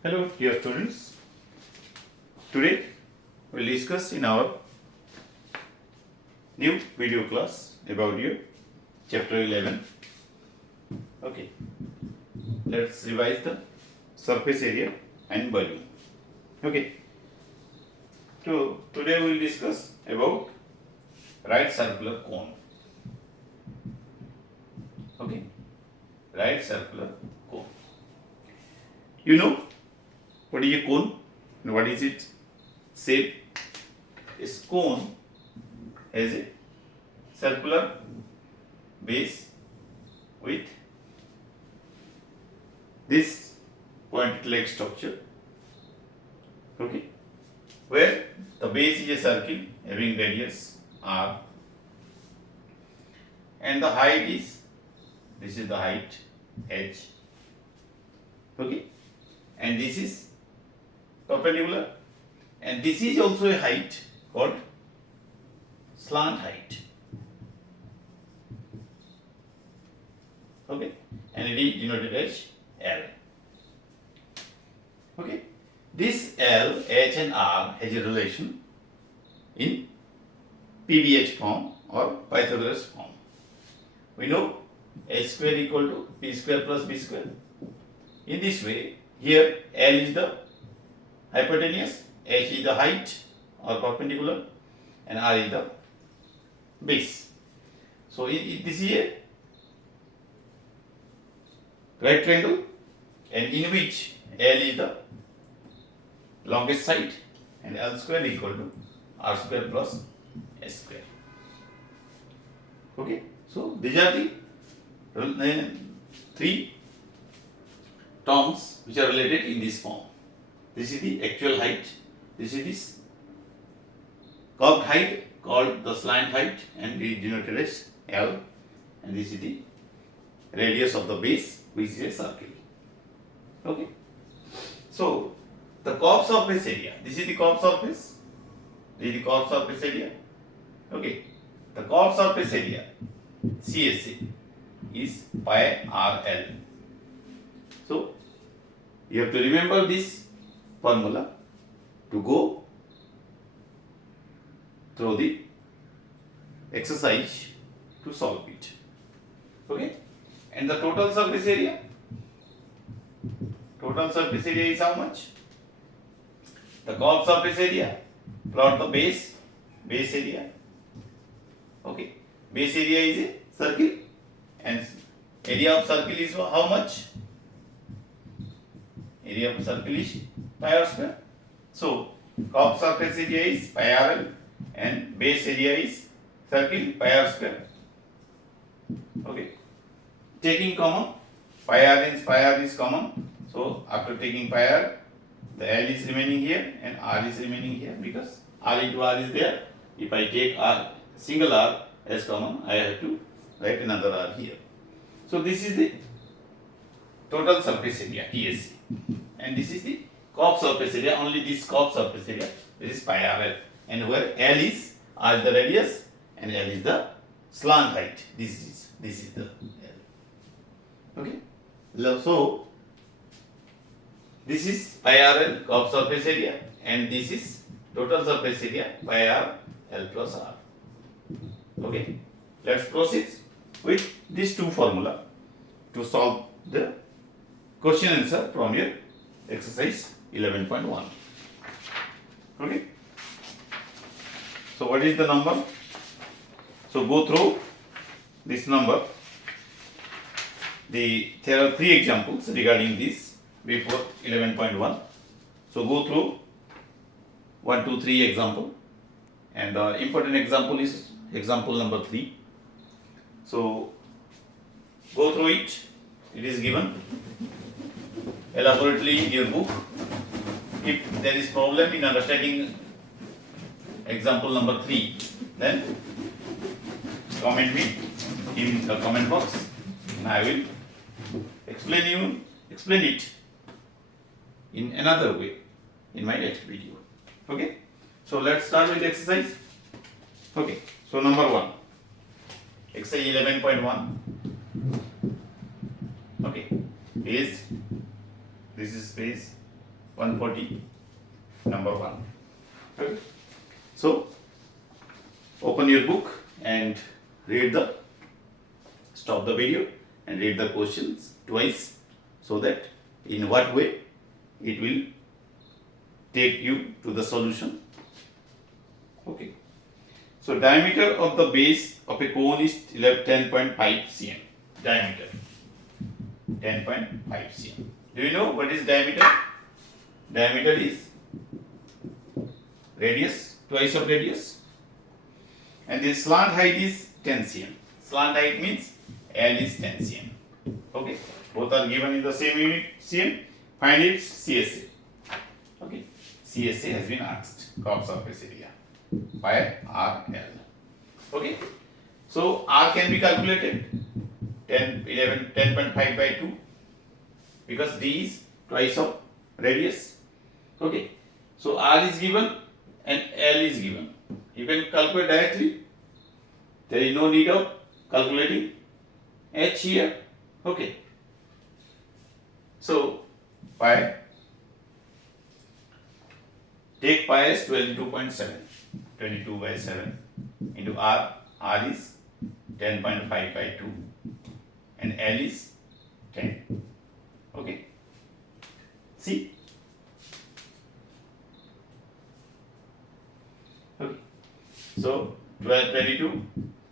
Hello dear students, today we will discuss in our new video class about your chapter 11. Okay, let's revise the surface area and volume. Okay, so today we will discuss about right circular cone. Okay, right circular cone. You know what is a cone and what is its shape? This cone has a circular base with this pointed leg structure, okay, where the base is a circle having radius r and the height is, this is the height h, okay, and this is perpendicular, and this is also a height called slant height, okay, and it is denoted as L. Okay, this L, H and R has a relation in PBH form or Pythagoras form. We know a square equal to b square plus b square. In this way, here L is the hypotenuse, H is the height or perpendicular, and R is the base. So this is a right triangle, and in which L is the longest side and L square equal to R square plus S square. Okay, so these are the three terms which are related in this form. This is the actual height, this is this curved height called the slant height and it is denoted as L, and this is the radius of the base which is a circle. Okay, so the curved surface area, this is the curved surface, this is the curved surface area. Okay, the curved surface area CSA is pi RL. So you have to remember this formula to go through the exercise to solve it. Okay, and the total surface area is how much? The curved surface area, plot the base area. Okay, base area is a circle and area of circle is how much? Area of circle is pi r square. So curved surface area is pi rl and base area is circle pi r square. Okay, taking common, pi r is common. So after taking pi r, the L is remaining here and R is remaining here because R into R is there. If I take R, single R as common, I have to write another R here. So this is the total surface area TSC, and this is the curved surface area. Only this curved surface area, this is pi RL, and where L is, R is the radius and L is the slant height. This is the L. Okay, so this is pi RL curved surface area, and this is total surface area pi R L plus R. Okay, let's proceed with these two formula to solve the question answer from your exercise 11.1. Okay, so what is the number? So go through this number. There are three examples regarding this before 11.1. So go through 1, 2, 3 example, and the important example is example number 3. So go through it. It is given elaborately in your book. If there is problem in understanding example number 3, then comment me in the comment box and I will explain it in another way in my next video. Okay, so let's start with exercise. Okay, so number 1, exercise 11.1. Okay, base, this is base, 140, number 1. Okay. So open your book and read stop the video and read the questions twice, so that in what way it will take you to the solution. Okay. So diameter of the base of a cone is 10.5 cm. Diameter 10.5 cm. Do you know what is diameter? Diameter is radius, twice of radius, and the slant height is 10 cm. Slant height means L is 10 cm. Okay, both are given in the same unit cm. Find its CSA. Okay, CSA has been asked. Curved surface area by RL. Okay, so R can be calculated 10.5 by 2, because D is twice of radius. Okay, so R is given and L is given. You can calculate directly. There is no need of calculating H here. Okay, so pi, take pi as 22.7, 22 by 7 into R. R is 10.5 by 2 and L is 10. Okay, see. Okay, so 22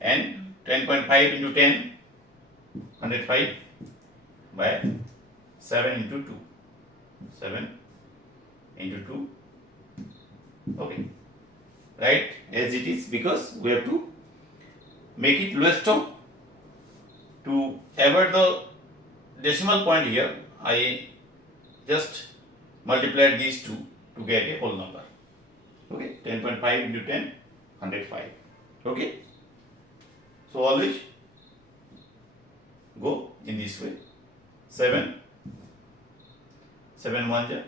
and 10.5 into 10, 105 by 7 into 2, 7 into 2. Okay, right as it is, because we have to make it lowest term. To avoid the decimal point here, I just multiplied these two to get a whole number. Okay, 10.5 into 10, 105. Okay, so always go in this way. 7, 7 1 ja,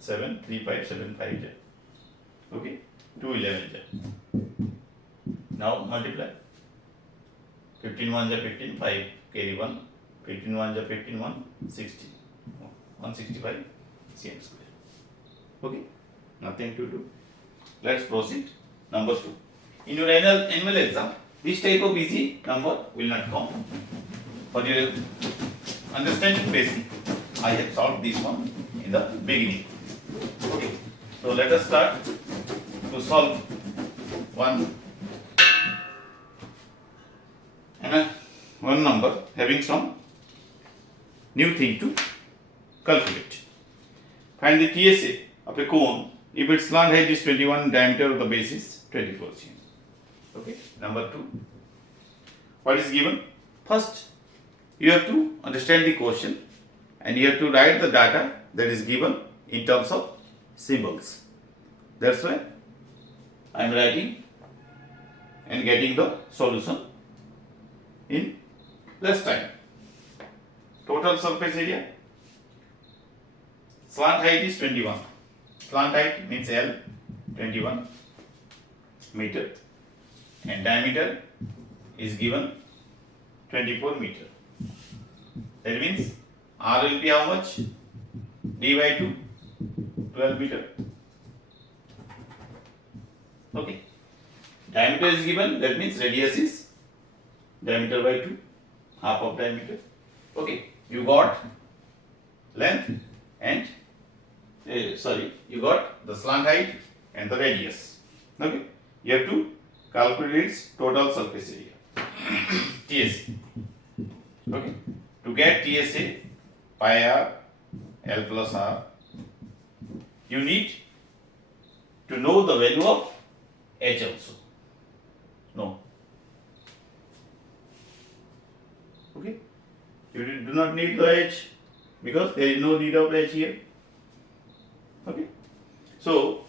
7 3 5 7 5 ja. Okay, 2 11 ja. Now multiply. 15 1 ja 15, 5 carry 1, 15 1 ja 15 1, 60, 165 cm square. Okay, nothing to do. Let's proceed. Number 2. In your annual exam, this type of easy number will not come. For your understanding basic, I have solved this one in the beginning. Okay, so let us start to solve one number having some new thing to calculate. Find the TSA of a cone if its slant height is 21, diameter of the base is 24 cm. Okay, number 2. What is given? First, you have to understand the question and you have to write the data that is given in terms of symbols. That's why I am writing and getting the solution in less time. Total surface area, slant height is 21. Slant height means L, 21 meter, and diameter is given 24 meter. That means R will be how much? D by 2, 12 meter. Okay. Diameter is given, that means radius is diameter by 2, half of diameter. Okay, you got length and you got the slant height and the radius. Okay, you have to calculate its total surface area. TSA. Okay, to get TSA, pi r, L plus r, you need to know the value of H also. No. Okay, you do not need the H because there is no need of H here. Okay, so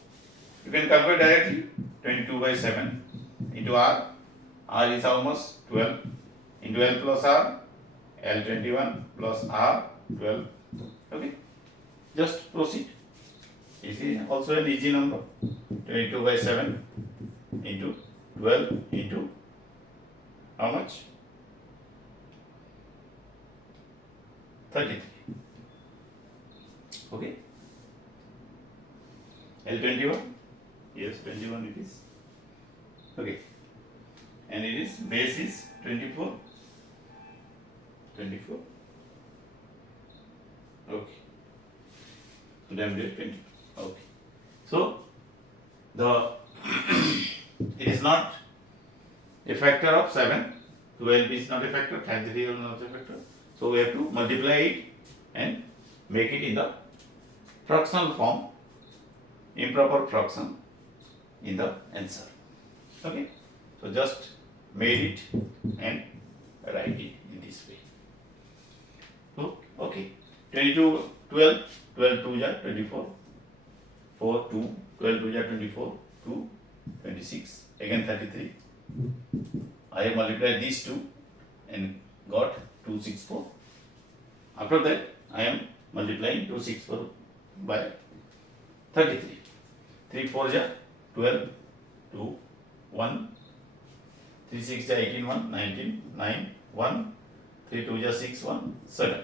you can calculate directly. 22 by 7 into R. R is how much? 12 into L plus R. L 21 plus R 12. Okay, just proceed. This is also an easy number. 22 by 7 into 12 into how much? 33. Okay, L21, yes, 21 it is. Okay, and it is base is 24. Okay, diameter 20. Okay, so the it is not a factor of 7. 12 is not a factor, 33 is not a factor. So we have to multiply it and make it in the fractional form, improper fraction in the answer. Okay, so just made it and write it in this way. So, okay, 22, 12, 12 2 ja 24, 4 2, 12 2 ja 24, 2, 26, again 33. I have multiplied these two and got 264. After that, I am multiplying 264 by 33. 3 4 ja 12, 2, 1, 3 6 ja 18, 1, 19, 9, 1, 3 2 ja 6, 1, 7.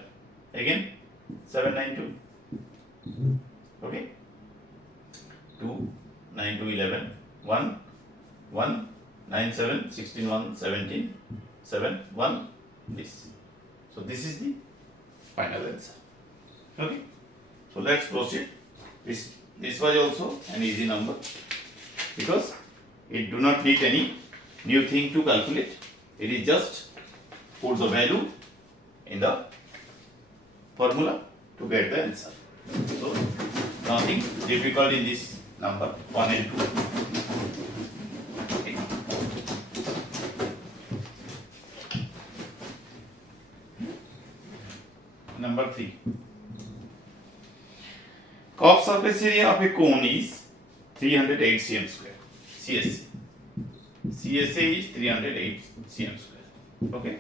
Again 7 9 2. Okay. 2 9 2 11, 1 1 9 7 16 1 17 7 1 this. So this is the final answer. Okay, so let's proceed. This was also an easy number because it do not need any new thing to calculate. It is just put the value in the formula to get the answer. So nothing difficult in this number 1 and 2. Okay. Number 3. Curved surface area of a cone is 308 cm square. CSA. CSA is 308 cm square. Okay.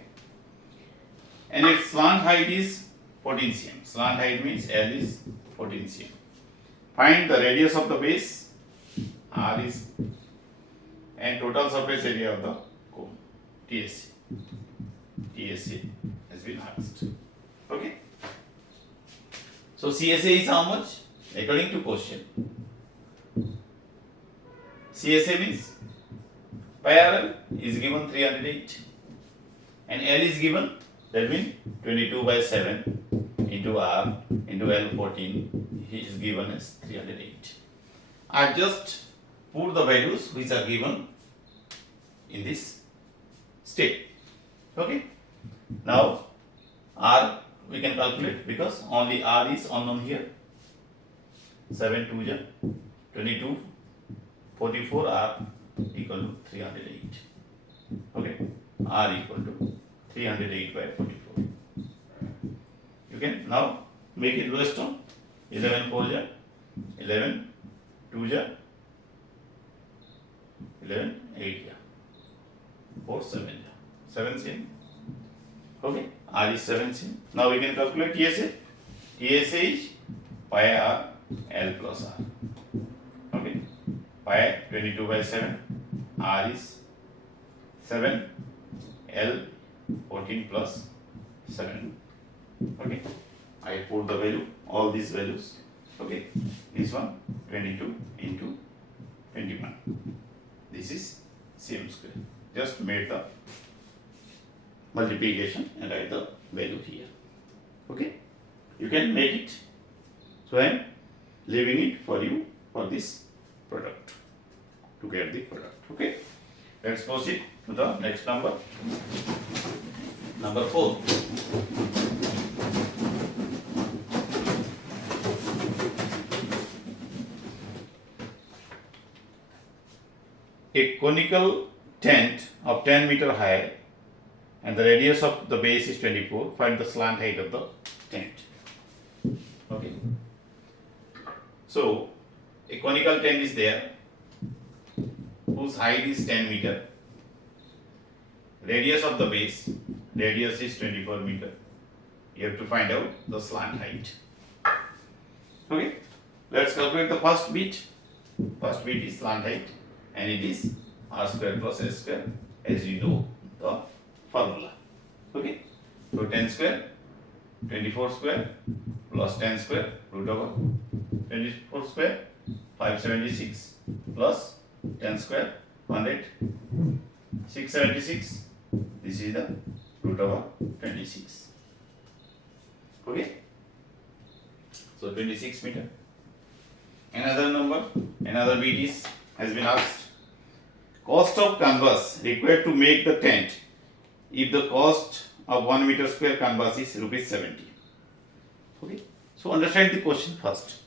And its slant height is 14 cm. Slant height means L is 14 cm. Find the radius of the base. R is and total surface area of the cone. TSA. TSA has been asked. Okay. So CSA is how much? According to question. CSA means pi RL is given 308 and L is given, that means 22 by 7 into R into L 14 is given as 308. I just put the values which are given in this state. Okay. Now R we can calculate because only R is unknown here. 7 2 ja 22, 44 R equal to 308. Okay, R equal to 308 by 44. You can now make it lowest term. 11 4 ja 11, 2 ja 11, 8 ja 4 7 ja 7 cm. Okay, R is 7 cm. Now we can calculate TSA. TSA is pi R L plus R. Okay, pi 22 by 7. R is 7, L 14 plus 7. Okay, I put the value, all these values. Okay, this one 22 into 21. This is cm square. Just made the multiplication and write the value here. Okay, you can make it. So I am leaving it for you for this product to get the product. Okay, let's proceed to the next number. Number 4. A conical tent of 10 meter high and the radius of the base is 24. Find the slant height of the tent. Okay. So a conical tent is there whose height is 10 meter. Radius of the base, radius is 24 meter. You have to find out the slant height. Okay. Let's calculate the first bit. First bit is slant height and it is r square plus s square, as you know the formula. Okay. So 10 square, 24 square plus 10 square root over 24 square. 576 plus 10 square 100 676. This is the root over 26. Okay. So 26 meter. Another number, another bit is has been asked. Cost of canvas required to make the tent if the cost of 1 meter square canvas is rupees 70. Okay. So understand the question first.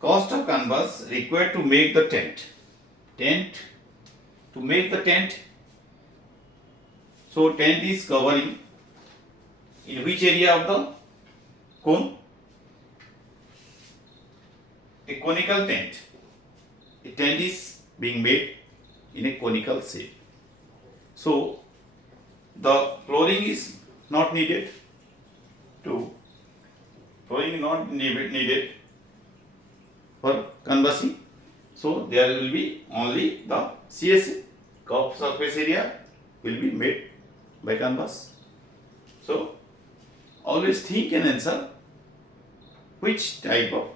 Cost of canvas required to make the tent. To make the tent. So tent is covering in which area of the cone? A conical tent. A tent is being made in a conical shape. So the flooring is not needed for canvassing. So there will be only the CSA, curved surface area, will be made by canvas. So always think and answer which type of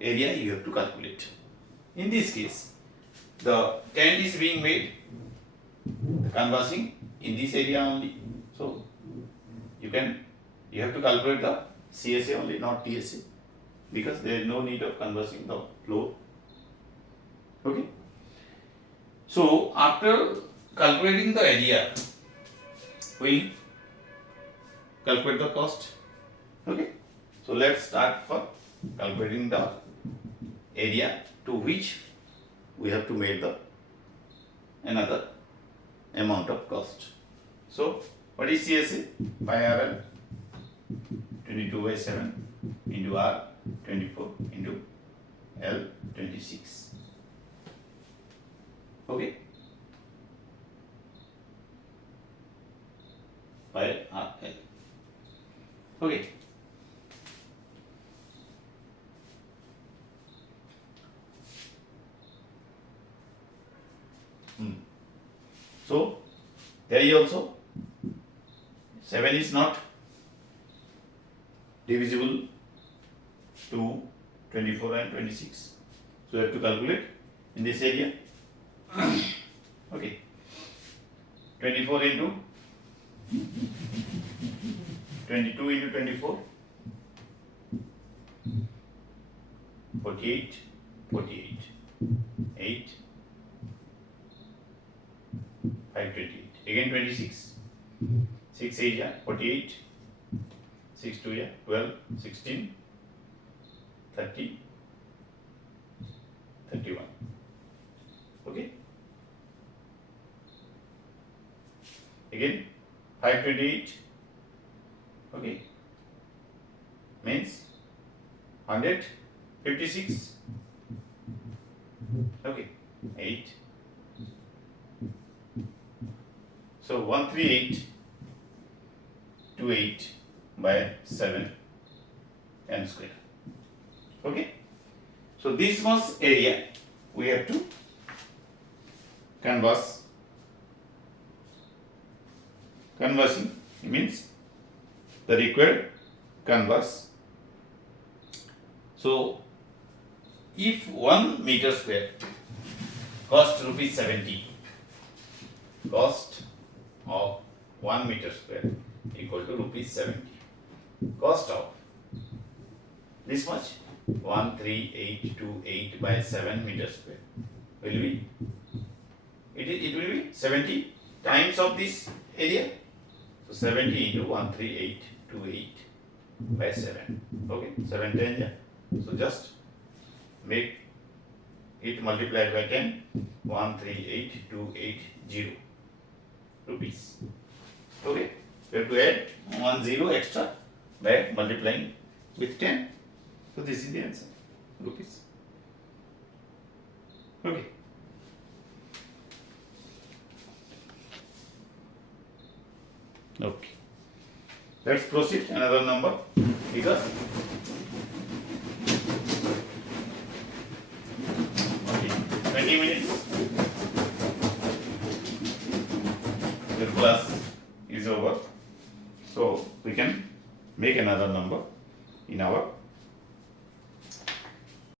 area you have to calculate. In this case, the tent is being made, the canvassing in this area only. So you have to calculate the CSA only, not TSA, because there is no need of canvassing the floor. Okay. So after calculating the area, we calculate the cost. Okay. So let's start for calculating the area to which we have to make the another amount of cost. So what is CSA? Pi RL 22/7 into R 24 into L 26. Okay. Pi RL. Okay. So there is also 7 is not divisible to 24 and 26. So you have to calculate in this area. Okay. 24 into 22 into 24. 48. 8. 528. Again 26. 6 is 48. 6 2 12. 16. 30. 31. Okay. Again 528. Okay. Means 156. Okay. 8. So 13828 by 7 m square. Okay. So this much area we have to canvas. Canvassing means the required canvas. So if 1 meter square cost rupees 70, cost of 1 meter square equal to rupees 70. Cost of this much 13828 by 7 meter square will be it will be 70 times of this area. So 70 into 13828 by 7. Okay, 7 10. So just make it multiplied by 10. 13828 rupees. Okay, we have to add 1 0 extra by multiplying with 10. So this is the answer, rupees. Okay. Okay. Let's proceed another number because okay, 20 minutes. Your class is over. So we can make another number in our